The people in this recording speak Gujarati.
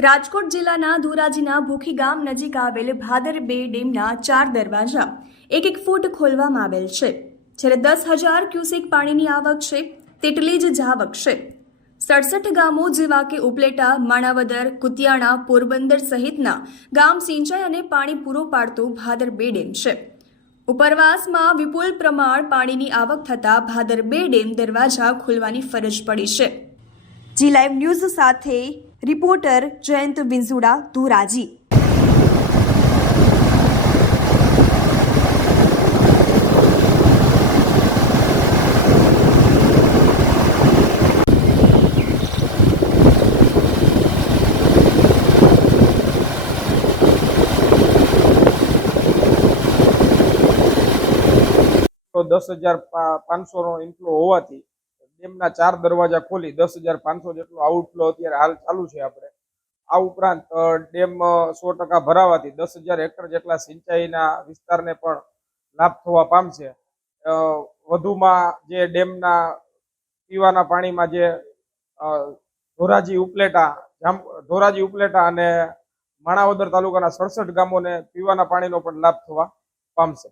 રાજકોટ જિલ્લાના ધોરાજીના ભૂખી ગામ નજીક આવેલ ભાદર બે ડેમના ચાર દરવાજા એક એક ફૂટ ખોલવામાં આવેલ છે. જ્યારે દસ હજાર ક્યુસેક પાણીની આવક છે, તેટલી જ જાવક છે. સડસઠ ગામો જેવા કે ઉપલેટા, માણાવદર, કુતિયાણા, પોરબંદર સહિતના ગામ સિંચાઈ અને પાણી પૂરો પાડતો ભાદર બે ડેમ છે. ઉપરવાસમાં વિપુલ પ્રમાણ પાણીની આવક થતાં ભાદર બે ડેમ દરવાજા ખોલવાની ફરજ પડી છે. જી લાઈવ ન્યૂઝ સાથે રિપોર્ટર જયંત વિંઝુડા ધોરાજી તો દસ હજાર પાંચસો નો ઇનફ્લો હોવાથી ડેમના ચાર દરવાજા ખોલી દસ હજાર પાંચસો જેટલો આઉટફ્લો અત્યારે હાલ ચાલુ છે આપણે. આ ઉપરાંત ડેમ સો ટકા ભરાવાથી દસ હજાર હેક્ટર જેટલા સિંચાઈના વિસ્તારને પણ લાભ થવા પામશે. વધુમાં જે ડેમના પીવાના પાણીમાં જે ધોરાજી ઉપલેટા, જામ, ધોરાજી ઉપલેટા અને માણાવદર તાલુકાના સડસઠ ગામોને પીવાના પાણીનો પણ લાભ થવા પામશે.